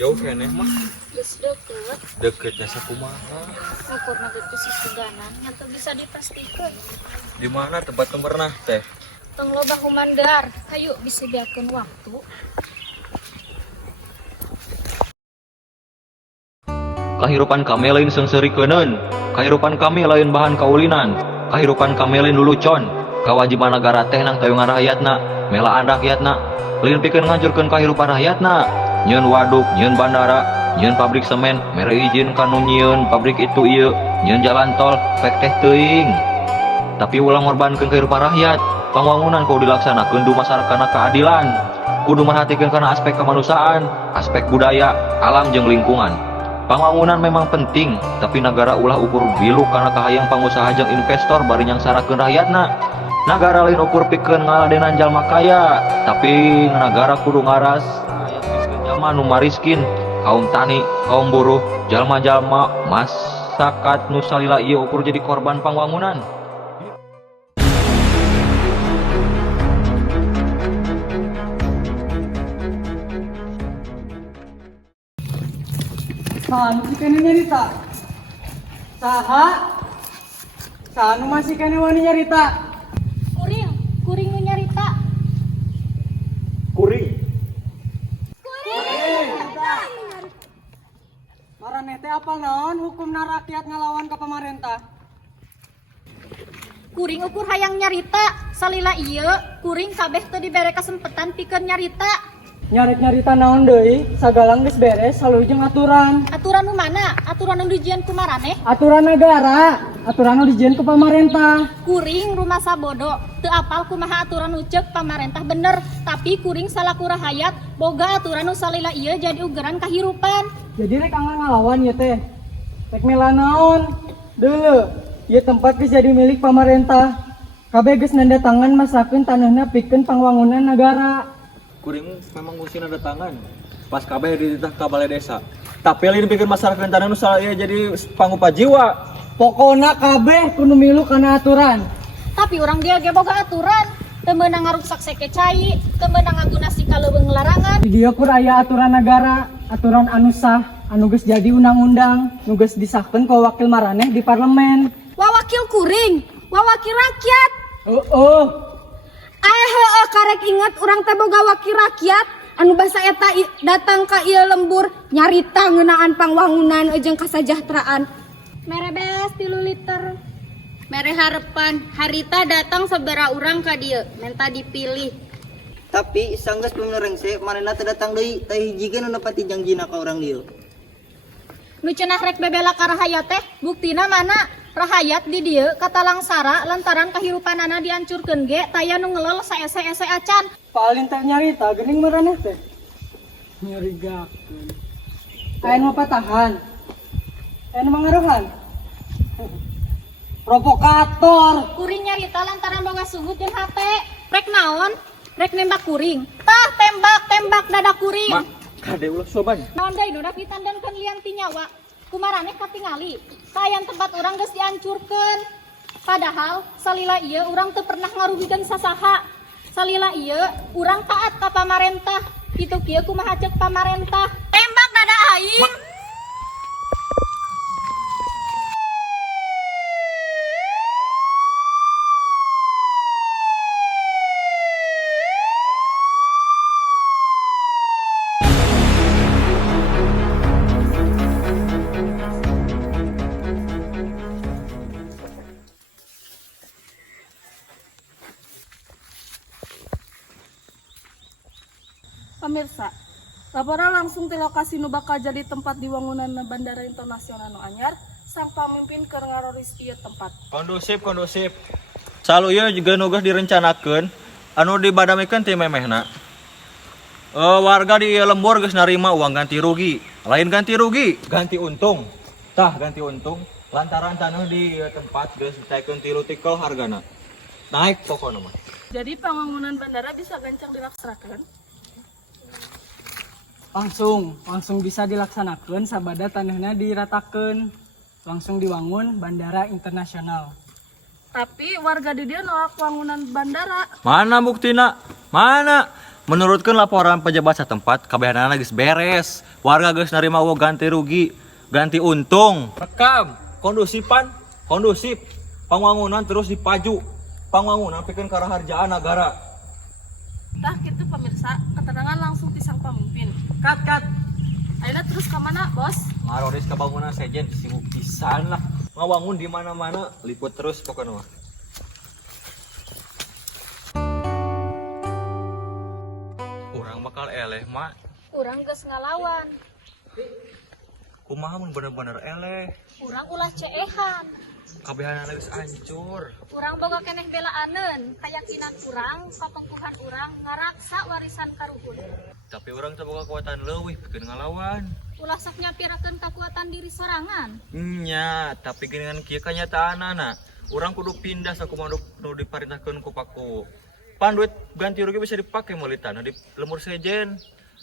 Jauh keneh mah. Geus deukeut. Deketnya sakumaha. Ukurna teh kusis teganan atuh bisa dipastikan. Di mana tempat pernah teh? Tong loba humandar. Hayu disediakeun waktu. Kahirupan kami lain sengseri-keuneun, kahirupan kami lain bahan kaulinan, kahirupan kami lain lulucon, kawajiban negara teh nang tayungan rakyatna, mela rakyatna, lain pikeun ngajurkeun kahirupan rakyatna, nyieun waduk, nyieun bandara, nyieun pabrik semen, mere izin kanu nyieun pabrik itu ieu, nyieun jalan tol, pek teh teuing. Tapi ulang ngorbankeun kahirupan rakyat, pangwangunan kudu dilaksanakeun du masyarakatna keadilan, kudu merhatikeun kana aspek kemanusiaan, aspek budaya, alam jeung lingkungan. Pembangunan memang penting, tapi negara ulah ukur bilu karena kahayang pengusaha jeung investor bari nyangsarakeun rakyatna. Negara lain ukur pikeun ngaladenan jalma kaya, tapi negara kudu ngaras rakyat miskin jalma nu mariskin, kaum tani, kaum buruh, jalma-jalma masyarakat nu salila ieu ukur jadi korban pembangunan. Saan si kene nyarita? Saha? Saan masih kene wani nyarita? Kuring nu nyarita. Kuring. Maraneh teh apal naon hukumna rakyat ngalawan ka pamarentah? Kuring ukur hayang nyarita. Salila ieu, kuring kabeh teu dibere kesempatan pikeun nyarita. Nyarita naon deui? Sagalang geus beres salujeng aturan. Aturan nu mana? Aturan nu dijieun ku maraneh. Aturan negara, aturan nu dijieun ku pamarentah. Kuring rumah sabodo teu apal kumaha aturan nu ceuk pamarentah bener, tapi kuring salaku rahayat boga aturan nu salila ieu jadi ugeran kahirupan. Jadi rek angga ngalawan ieu teh. Rek mela naon? Deuleu, ieu tempat geus jadi milik pamarentah. Kabeh geus nandatangan masakeun taneuhna pikeun pangwangunan negara. Kuring memang ngusin ada tangan. Pas kabeh dititah ka balai desa. Tapi lain pikir masyarakat tanah nu salaya jadi pangupa jiwa. Pokona kabeh kudu milu kana aturan. Tapi orang dia ge boga aturan, teu meunang ngaruksak seke cai, teu meunang ngaguna sikaleuweung larangan. Di dieu kur aya aturan negara, aturan anu sah, anu geus jadi undang-undang, nu geus disahkeun ku wakil maraneh di parlemen. Wawakil kuring, wawakil rakyat. Heueuh karek inget urang teh boga wakil rakyat anu basa eta datang ka ieu lembur nyarita ngeunaan pangwangunan jeung kasajahteraan. Mere beas 3 liter. Mere harepan harita datang sabaraha urang ka dieu menta dipilih. Tapi sanggeus pemerengse manehna teu datang deui teh hijikeun nu nepati janjina ka urang dieu. Nu cenah rek bebela ka rahayat teh buktina mana? Rahayat di dieu katalang sara lantaran kahirupanana dihancurkeun ge taya nu ngelol saese-ese acan. Paling teh nyarita geuning maraneh teh. Nyarigakeun. Ayeuna mah patahan. Ayeuna mah ngaruhan. Provokator. Kuring nyarita lantaran boga sugut jeung hate. Rek naon? Rek nembak kuring. Tah tembak dadak kuring. Mak, kade ulah soban. Naon deui nu dak ditandankeun lian ti nyawa? Kumaraneh katingali. Kayan tempat urang geus dihancurkeun. Padahal salila ieu urang teu pernah ngarugikeun sasaha. Salila ieu urang taat ka pamarentah. Kitu kieu kumaha ceuk pamarentah? Tembak dada aing. Pemirsa, laporan langsung di lokasi nu bakal jadi tempat diwangunan Bandara Internasional nu anyar, sang pamimpin keur ngaroris ieu tempat. Kondusif. Salu ieu juga nu geus direncanakeun anu dibadamikeun ti memehna. Warga di lembur geus narima uang ganti rugi. Lain ganti rugi, ganti untung. Tah ganti untung lantaran tanah di tempat geus ditaikeun 3 tikel hargana. Naik pokona mah. Jadi pembangunan bandara bisa gancang dilaksanakan. Langsung bisa dilaksanakan sabada tanahnya diratakan, langsung diwangun bandara internasional. Tapi warga di dia nolak bangunan bandara. Mana buktina? Mana Menurutkan laporan pejabat setempat, kabehanana geus beres. Warga geus narima uang ganti rugi, ganti untung. Rekam, kondusif. Pembangunan terus dipaju. Pembangunan pikeun karaharjaan negara. Tah kitu pemirsa, keterangan langsung ti sang pamimpin. Kat. Ayeuna terus ka mana, Bos? Ngaroris ke bangunan sejen sibuk pisan lah. Ngawangun di mana-mana, liput terus pokoknya mah. Urang bakal eleh, Mak. Urang geus ngalawan. Kumaha mun bener-bener eleh. Urang ulah ceehan. Kabehanana geus hancur. Urang boga keneh belaaneun, kayakinan urang, kapeguhan urang ngaraksa warisan karuhun. Tapi urang teu boga kekuatan leuwih pikeun ngalawan. Ulah sok nyapirakeun kekuatan diri sorangan. Nya, tapi dengan kieu kanyataanana, urang kudu pindah sakumaha nu diparintahkeun ku Paku. Pan duit ganti rugi bisa dipake meuli tanah di lemur sejen.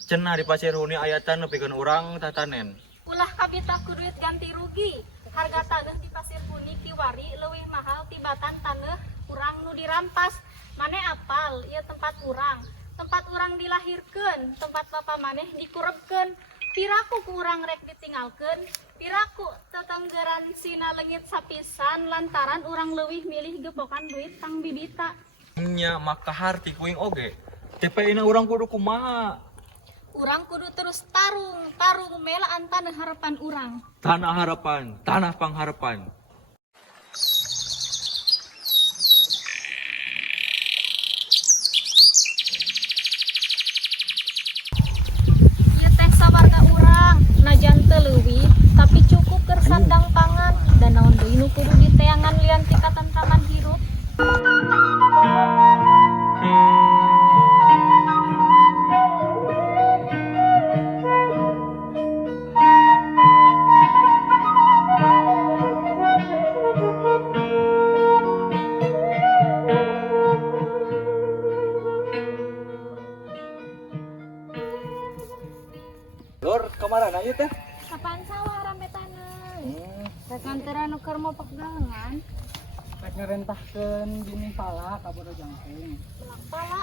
Cenah di pasir huni ayatan nepikeun urang tatanen. Ulah kabita ku duit ganti rugi. Harga tanah di pasir huni kiwari leuwih mahal tibatan tanah urang nu dirampas. Mane apal ieu tempat urang. Tempat urang dilahirkeun, tempat bapa maneh dikurebkeun. Piraku ku urang rek ditinggalkeun, piraku tetenggeran sina leungit sapisan lantaran urang leuwih milih gepokan duit tang bibita. Nya, maka harti kuing oge. TPI-na urang kudu kumaha? Urang kudu terus tarung melaan tanah harapan urang. Tanah harapan, tanah pangharapan. Ieu teh sawarga urang, najan teu leuwih, tapi cukup keur sandang pangan dan naon deui nu kudu diteangan lian ti katentraman hirup. Lur, kamarana ieu teh? Sapaan sawah rametaneun. Rek nganteran nu keur mopok galengan, Rek ngerentahkeun dinding pala ka bodo jangkung. pelak pala.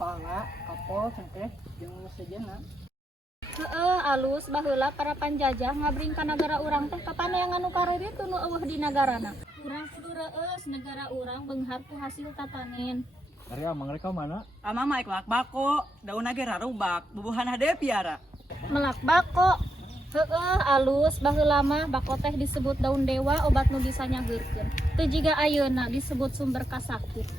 Pala, kapol, cengkeh, jeung sejenna. Heeh, alus baheula para panjajah ngabring ka nagara urang teh kapaneangan nu kareureut teu nu eueuh di nagarana. Urang kudu reueus negara urang beunghar ku hasil tapanen. Ari amang rek ka mana? Ama maik lak bako, daun age rarubak, bubuhan hade piara. Melak bako. Heeh, alus baheula mah bako teh disebut daun dewa obat nu bisa nyageurkeun. Teu jiga ayeuna disebut sumber kasakit.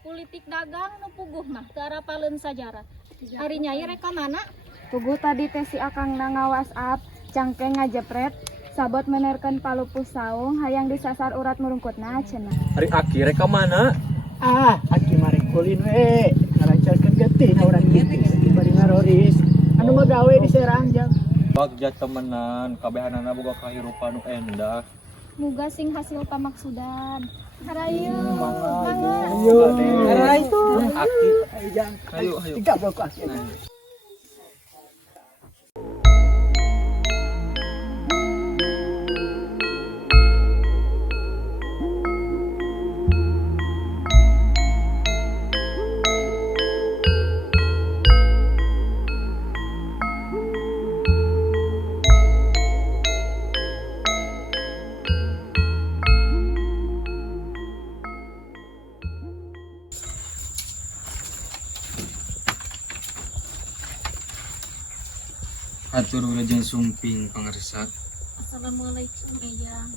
Politik dagang nu puguh mah teu arapaleun sajarah. Ari nyai rek ka mana? Puguh tadi teh si akangna nga-WhatsApp, cangkeng ngajepret, sabot menerkeun palupuh saung, hayang disasar urat murungkutna cenah. Ari Aki rek ka mana? Aki mari kulin we, ngarancarkeun getih urang kitu, dibari ngaroris. Anu magawe di Serang jang. Bagja temenan, kabehanana boga kahirupan nu endah. Muga sing hasil pamaksudan. Harayu. Ayo, aray itu. Aki, Ayo jang. ayo. Tiga blok Aki. Atur wilujeng sumping pangarsa. Assalamualaikum Eyang.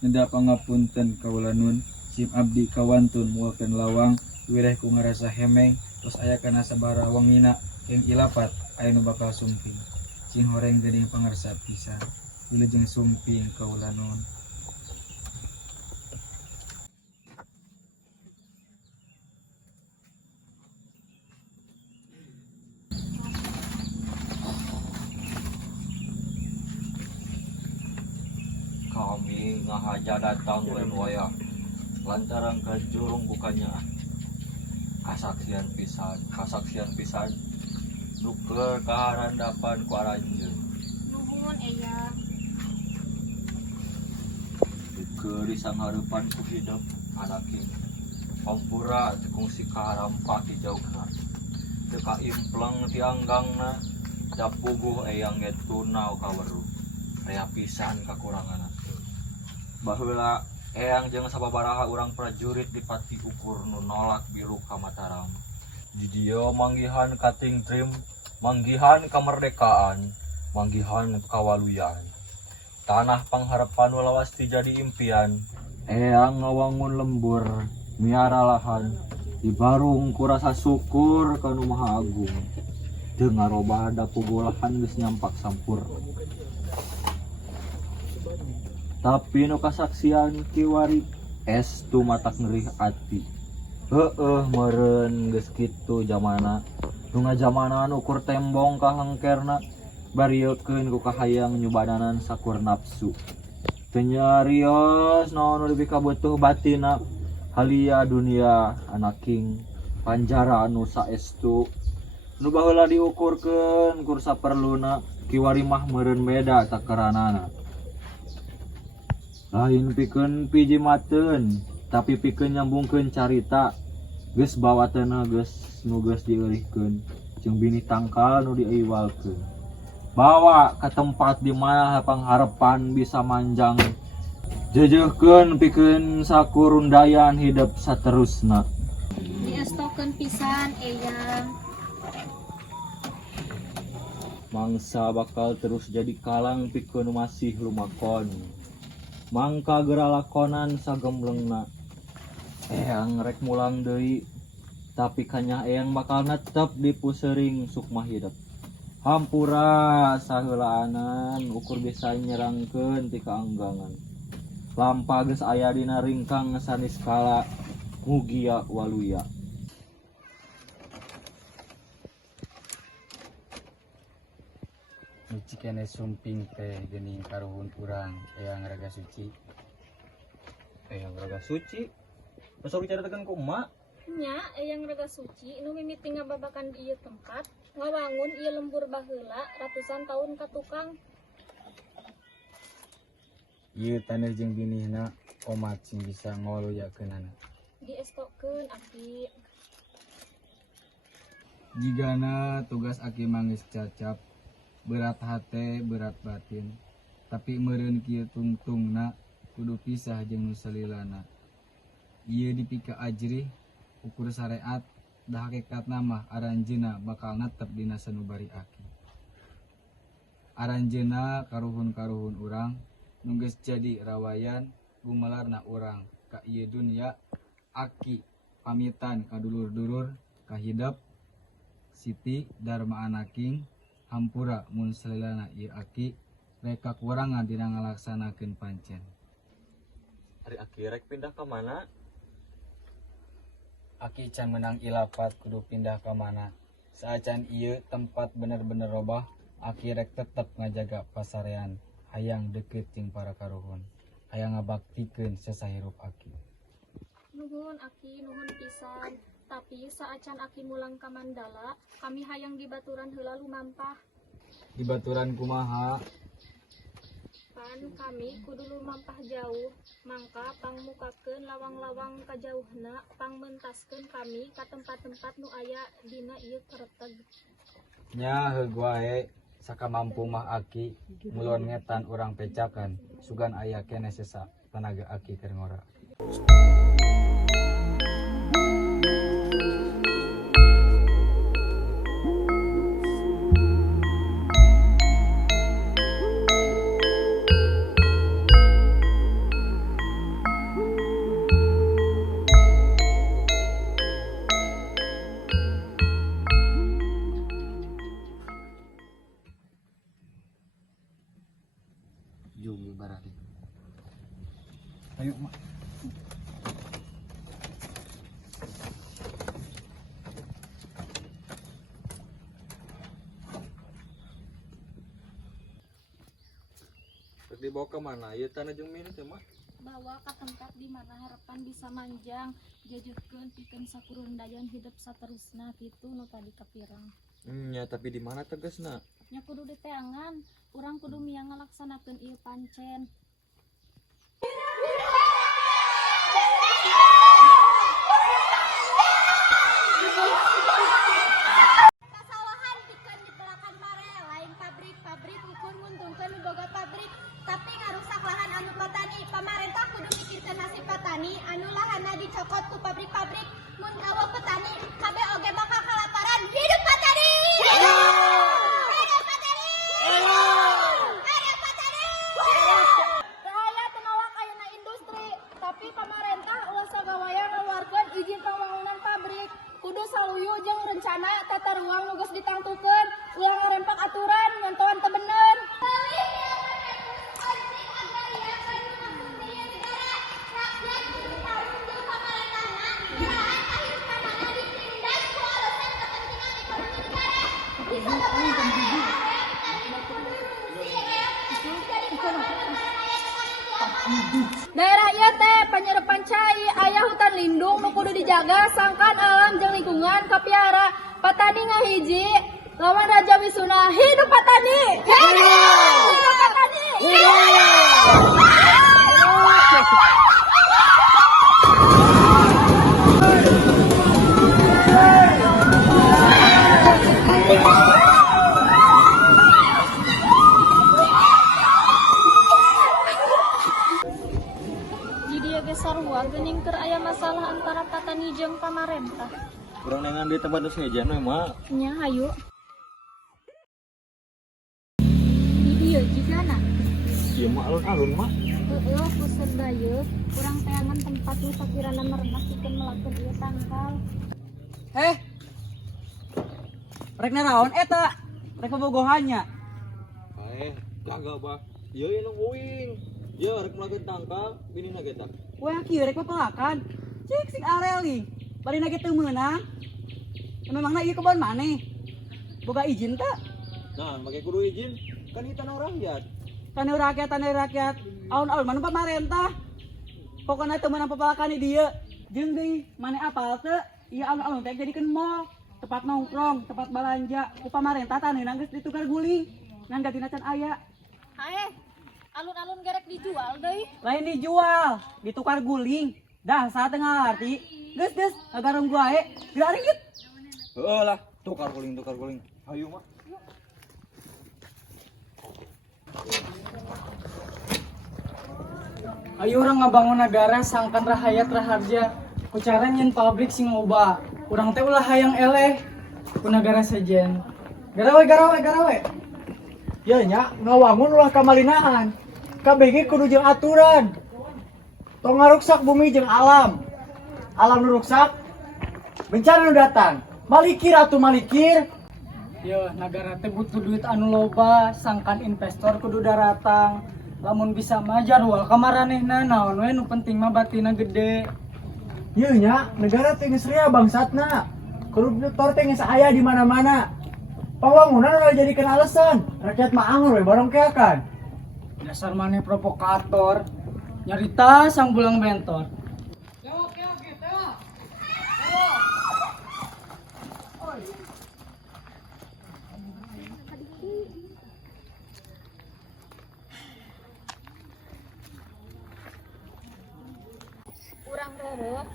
Neda pangapunten kaula nun, sim abdi kawantun muakeun lawang, wireh ku ngarasa hemeng, tos aya kana sabaraha wangina keng ilapat aya nu bakal sumping. Sing horeng geuning pangarsa pisan. Wilujeng sumping kaula nun. Kami ngahaja datang lain wayah lantaran ke jurung bukannya kasaksian pisan nuker kaharandapan ku aranjeun. Nuhun Eyang. Gerisang harapan ku hidup anaki Pampura tekung si karampa ki jauhna Teka impleng ti anggangna Dapuguh eyang ngetunau kaweru Rea pisan kakurangan Baheula eyang jeung sababaraha urang prajurit dipati ukur nu nolak bilu ka Mataram Di dieu manggihan kating trim Manggihan kamerdekaan Manggihan kawaluyan Tanah pangharapan lawas ti jadi impian eyang ngawangun lembur miara lahan dibarung kurasa syukur kanu maha agung dengan robah dapuguh lahan geus nyampak sampur tapi nu kasaksian kiwari estu matak ngerih ati meureun geus kitu zamana nu ngajamanan ukur tembong ka hengkerna bariekeun ku kahayang nyubadanan sakur nafsu teu nyarios naon nu lebih kabutuh batina halia dunia anaking panjara anu saestu nu baheula diukurkeun kur saperluna kiwari mah meureun beda takaranana lain pikeun pijimateun tapi pikeun nyambungkeun carita geus bawateuna geus nu geus dieurihkeun jeung bini tangkal nu diiwalkeun bawa ke tempat di mana pangharapan bisa manjang jejehkeun pikeun sakurundayan hidup saterusna Diestokeun pisan eyang mangsa bakal terus jadi kalang pikeun masih lumakon mangka geralakonan sagemlengna eyang rek mulang deui tapi kanya eyang bakal netep di puseuring sukma hidup hampura saheulaanan ukur bisa nyerangkeun ti kaanggangan lampa geus aya dina ringkang sanis kala mugia waluya Nuci kene sumping teh geuning karuhun urang eyang raga suci eyang raga suci masa bicara ku emak nya eyang raga suci nu mimiti ngababakan di ieu tempat ngawangun ieu lembur baheula ratusan tahun ka tukang ieu taneuh jeung binihna omat sing bisa ngoluyakeunana diestokeun aki jigana tugas aki mangis cacap berat hate berat batin tapi meureun kieu tungtungna kudu pisah jeung nu salilana ieu dipika ajrih ukur syariat da hakikatna mah aranjeuna bakal netep dina sanubari aki aranjeuna karuhun-karuhun urang nu geus jadi rawayan gumelarna urang ka ieu dunya aki pamitan ka dulur-dulur ka hidep Siti Dharma Anaking hampura mun salilana ieu aki rek kakurangan dina ngalaksanakeun pancen hari aki rek pindah ka mana aki can menang ilapat kudu pindah ka mana saacan ieu tempat bener-bener robah aki rek tetep ngajaga pasarean hayang deukeut jeung para karuhun hayang ngabaktikeun sasahirup aki nuhun aki nuhun pisan tapi saacan aki mulang ka Mandala kami hayang dibaturan heula lumampah di baturan kumaha pan kami kudu lumampah jauh mangka pangmukakeun lawang-lawang kajauhna pangmentaskeun kami ka tempat-tempat nu aya dina ieu kareteg nya heug wae sakamampu mah aki mulon ngetan urang pecakan sugan aya keneh sesa tenaga aki keur ngora Jum barari ayo mak rek dibawa ke mana ieu tanah jeung minus ya mak bawa ka tempat di mana harapan bisa manjang jajeuhkeun pikeun sakurundayan hidup saterusna kitu nu tadi kapirang nya tapi di mana tegasna nya kudu di teangan urang kudu miang ngalaksanakeun ieu pancen tata ruang nugas ditangtukeun, ulah ngarempak aturan nyontohan teu bener. Daerah ieu teh panyerepan cai aya hutan lindung nu kudu dijaga sangkan alam jeung lingkungan kapiara. Patani ngahiji lawan Raja Wisuna. Hidup Patani! Hidup Patani! Di dieu ge sarua geuning keur aya masalah antara Patani jeung pamarentah. Urang nengan di tempat sejen we mah. Nya hayu. Di dieu jigana. Ieu mah alun-alun mah. Heueuh puseur bayeuk, urang teangan tempat nu sakirana merendah pikeun melakukan ieu tangkal. Rek naraon eta? Rek bobogohannya. Jaga bah. Ieu yang uing. Ieu rek melakukan tangkal, binina ge tak. Wah kieu rek papalakan. Cik sing areli. Bari na teu meunang. Memangna ieu kebon maneh? Boga izin teu? Nah, make kudu izin. Kan ieu tanah rakyat. Tanah rakyat. Alun-alun mana pamarentah. Pokona teu meunang papalakan di dieu. Jeung deui, maneh apal teu? Ieu alun-alun teh jadikeun mall, tempat nongkrong, tempat balanja. Ku pamarentah taneunan geus ditukar guling. Ngan gantina can aya. Hae, alun-alun gerek dijual deui. Lain dijual, ditukar guling. Dasar teu ngarti. Geus, agarung gua ae. Geura ringgit. Heeh lah, tukar guling. Hayu mah. Ayo orang ngabangun negara sangkan rahayat raharja. Ku cara nyen pabrik sing loba. Urang teh ulah hayang eleh ku negara sejen. Garawe. Ya nya ngawangun ulah kamalinahan. KBG kudu jeung aturan. Tong ngaruksak bumi jeung alam. Alam nu ruksak, bencana nu datang. Malikir atuh malikir. Yo, negara teh butuh duit anu loba, sangkan investor kudu daratang. Lamun bisa mah jarwal kamaranehna naon we nu penting mah batina gede. Ieu nya, negara teh geus rea bangsatna. Koruptor teh geus aya di mana-mana. Pembangunan udah jadikan alasan. Rakyat mah anggur we bareng keakan. Dasar maneh provokator. Nyarita sang bulang bentor. Urang reureut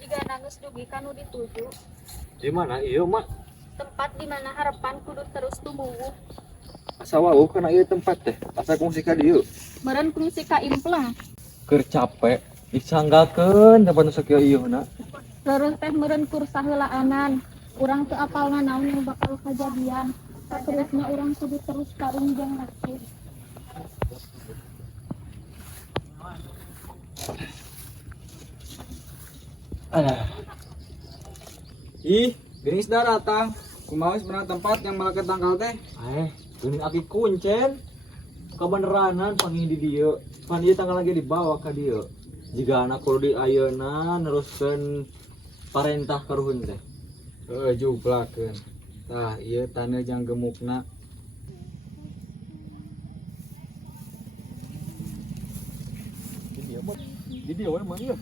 jika nangis dugi kanu dituju Di mana ieu mah? tempat di mana harapan kudu terus tumbuh. Asa wau kana ieu tempat teh. Asa kungsi ka dieu. Meureun kungsi ka implang. Keur capek disanggakeun tempat nu sakieu ieuhna. Reureut teh meureun kur saheulaanan. Urang teu apalna naon yang bakal kajadian. Saterusna urang kudu terus karing jeung nasib. Ih, geuning sudah datang. Kumaha sebenarnya tempat yang melakukan tangkal teh? Geuning aki kuncen. Kabeneranan panggih di dieu. Pan ieu tanggal lagi dibawa ka dieu. Jika anak kudu di ayeuna neruskeun parentah karuhun teh. Juglakeun. Tah, ieu taneuh jang gemukna. Di dieu we mah ieu.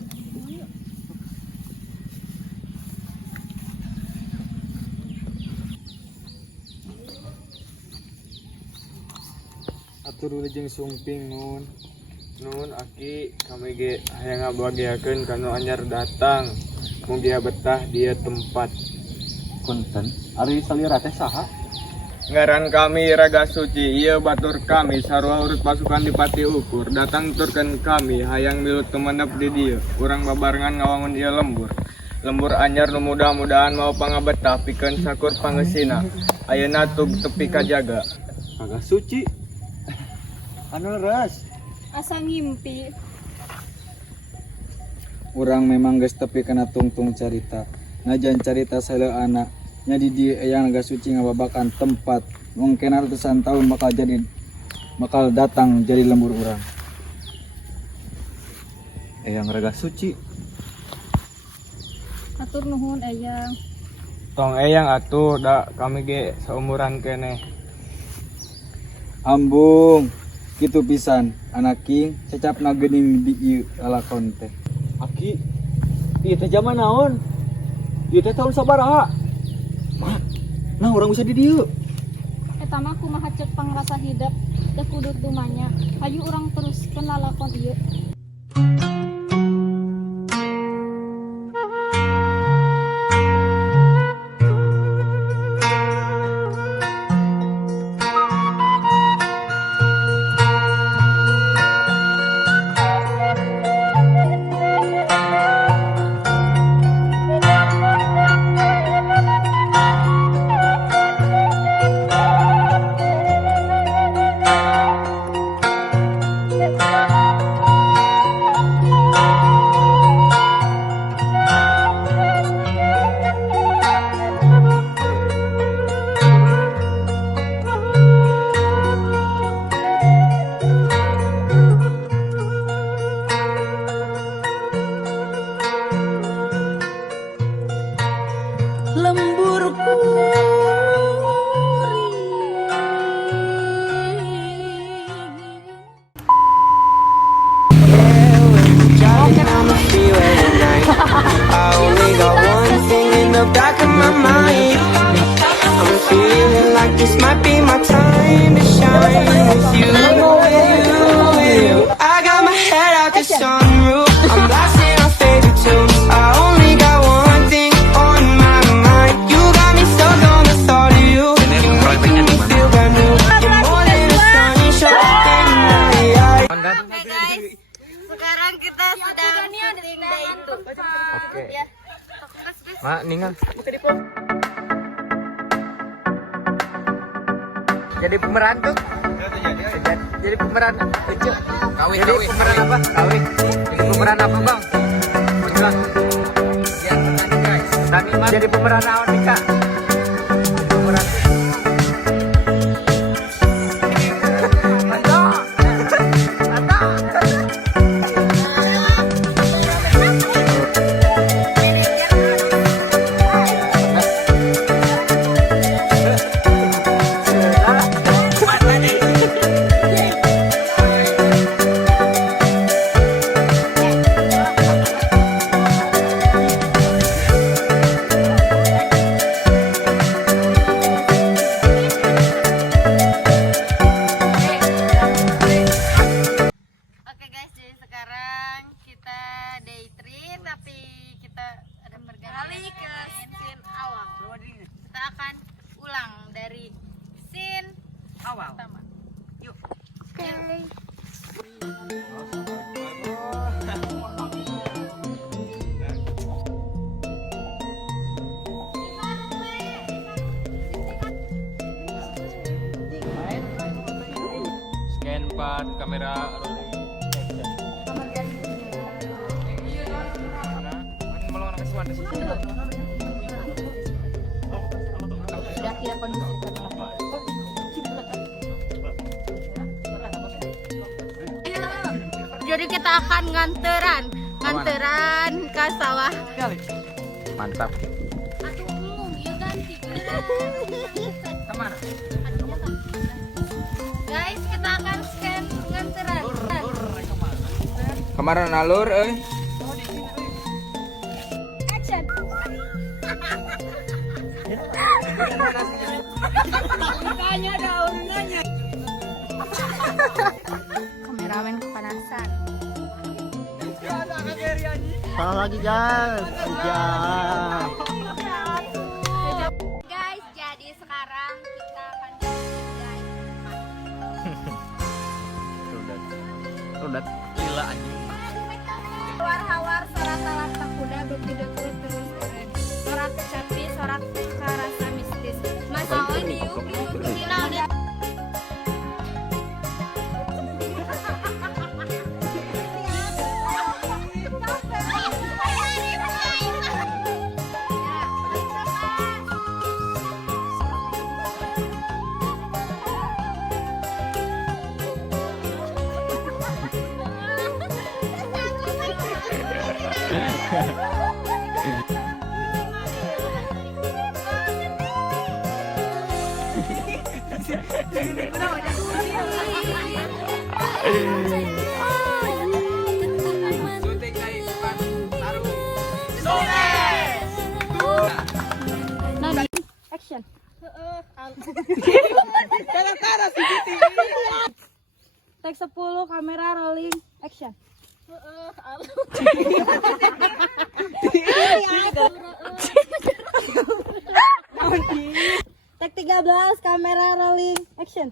Atur wilujeng sumping nun aki kami ge hayang ngabagiakeun kanu anyar datang. Mugia betah dia tempat. Punten, ari salira teh saha? Ngaran kami Raga Suci, ieu batur kami sarua urut pasukan di Pati Ukur. Datang turkeun kami hayang milu temenep di dieu. Urang babarengan ngawangun ieu lembur. Lembur anyar nu mudah-mudahan mau pangabetah pikeun sakur pangeusina. Ayeuna tug tepi kajaga. Raga Suci. Anu leres. Asa ngimpi. Urang memang geus tepi kana tungtung carita. Najan carita saleuana Nya di dieu eyang naga suci ngababakan tempat mungkin ratusan tahun bakal datang jadi lembur urang. Eyang raga suci. Atur nuhun eyang. Tong eyang atuh da kami ge seumuran kene. Ambung kitu pisan anak king cecapna geuning di ieu lalakon teh. Aki, ieu teh zaman naon? Ieu teh tahun sabaraha? Mak, nah orang bisa di dieu. Eta mah kumaha cek pangrasa hidup teu kudu dumanya. Hayu urang teruskeun lalakon ieu. Sekarang kita sedang itu. Oke. Mak ningal. Jadi pemeran tuh. Jadi pemeran lucu. Jadi pemeran apa? Kawin. Jadi pemeran apa, Bang? Bilang. Jadi pemeran apa nih, Kak? Pemeran. Scan 4 kamera rolling Sudah tidak kondusif. Jadi kita akan nganteran ke sawah. mantap. Atuh umum ya ganti. Kemana? Guys, kita akan scan nganteran. Kemarin alur Action. Kameramen kepanasan. Salah lagi guys. Guys, jadi sekarang kita akan Rodat gila anjing. Hawar-hawar sorat-sorat kuda bukti terus keren. Sorat kecapi, sorat karasa mistis. Masalah di Suntik dari depan taruh. Action. Take 10 kamera rolling action. Take 13 kamera rolling action.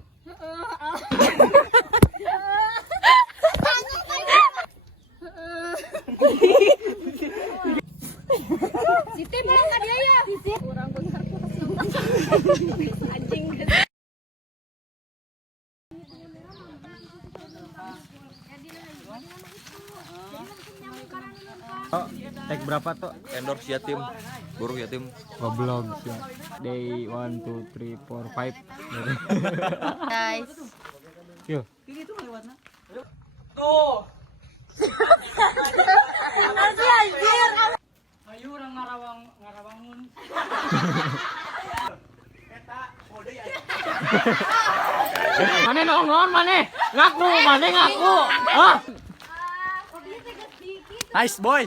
Siti pulang ke dia ya. Kurang benar anjing. Oh, tag berapa tuh? Endorse yatim, buruh yatim. Goblok sih. Day 1 2 3 4 5. Guys. Yo. Ayo orang ngarawangun. Mana nongol mana? Ngaku, mana ngaku? Hah? Nice boy.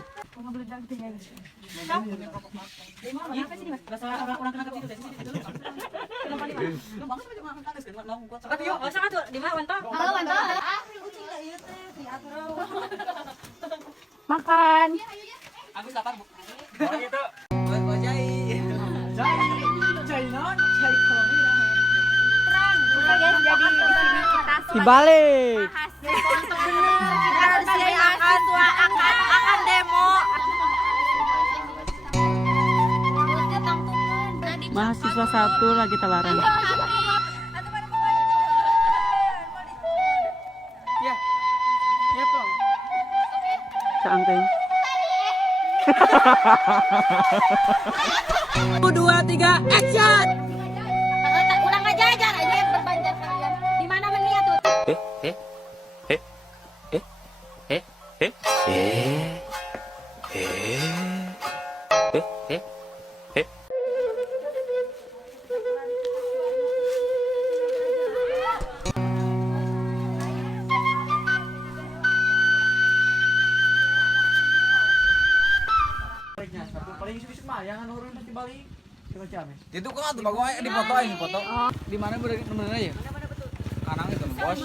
Makan. Agus lapar, Bu. Guys, jadi di sini kita Dibalik. akan demo. Mahasiswa 1 lagi telaran. Ya. Ya, Bro. Cangkeng. 1 2 3 action. Ulang aja aja berbanjar kalian. Di mana menia tuh? Itu kok tuh bagus di foto ini foto. Di mana bener ya? Kanang itu bos.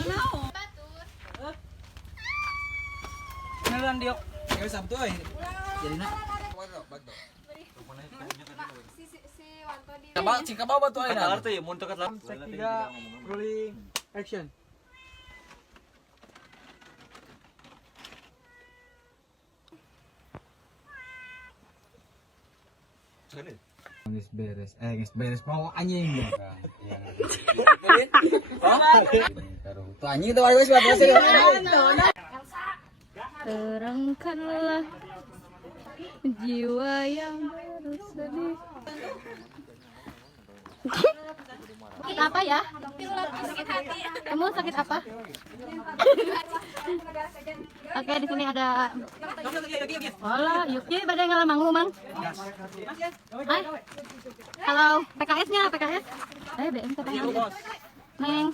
Beneran Dio. Ya Sabtu euy. Jadi nak. Cika bawa batu aja. Kata arti mun teu kat 3 rolling action. Geus beres mau anjing ya. Tuh anjing itu ayo siapa sih? Terangkanlah jiwa yang bersedih. Sakit apa ya? Sakit hati. Kamu sakit apa? Oke, di sini ada. Hola, yuk ye badai ngalamang lu, Mang. Hai. Halo, PKS-nya, PKS. BM PKS. Neng.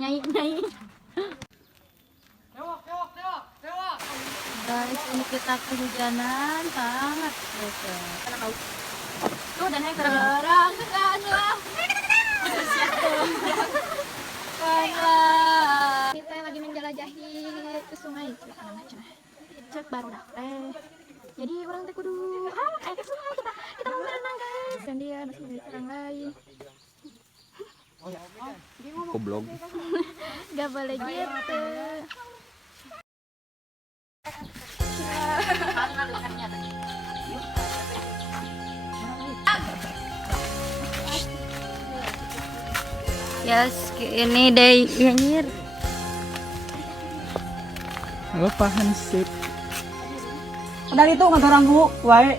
Nyai. Guys, ini kita kehujanan sangat. Tuh, dan yang terangkanlah. Kita lagi menjelajahi ke sungai cek baru dah jadi orang teh kudu ke sungai kita mau berenang guys dan dia masih dari orang lain goblok. gak boleh gitu. Yes, ini deh anjir. Apa hansip? Udah itu nggak ganggu, wae.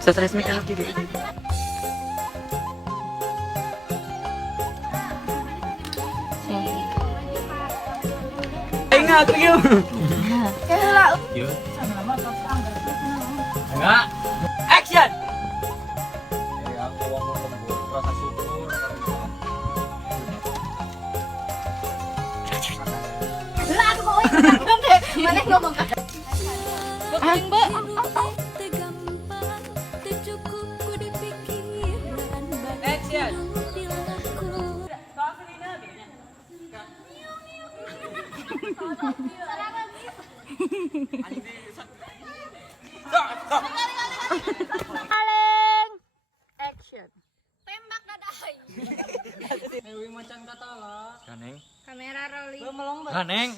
Stres mikir lagi deh. aku yuk. Enggak. Action. Rasa syukur. Lah aduh kok mana ngomong Action. Action. tembak dadai. Dewi macan kata lah. Ganeng. Kamera rolling. Ganeng.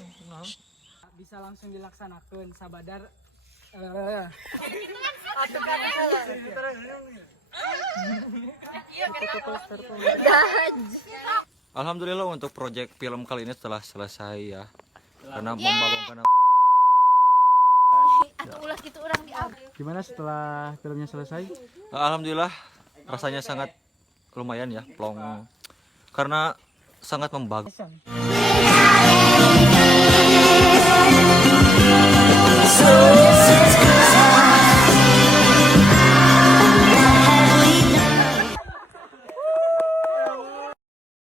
Bisa langsung dilaksanakan sabadar. Alhamdulillah untuk proyek film kali ini telah selesai ya. Karena membangunkan Atuh ulah gitu orang diambil. Gimana setelah filmnya selesai? Alhamdulillah rasanya sangat lumayan ya, plong. Karena sangat membagus. So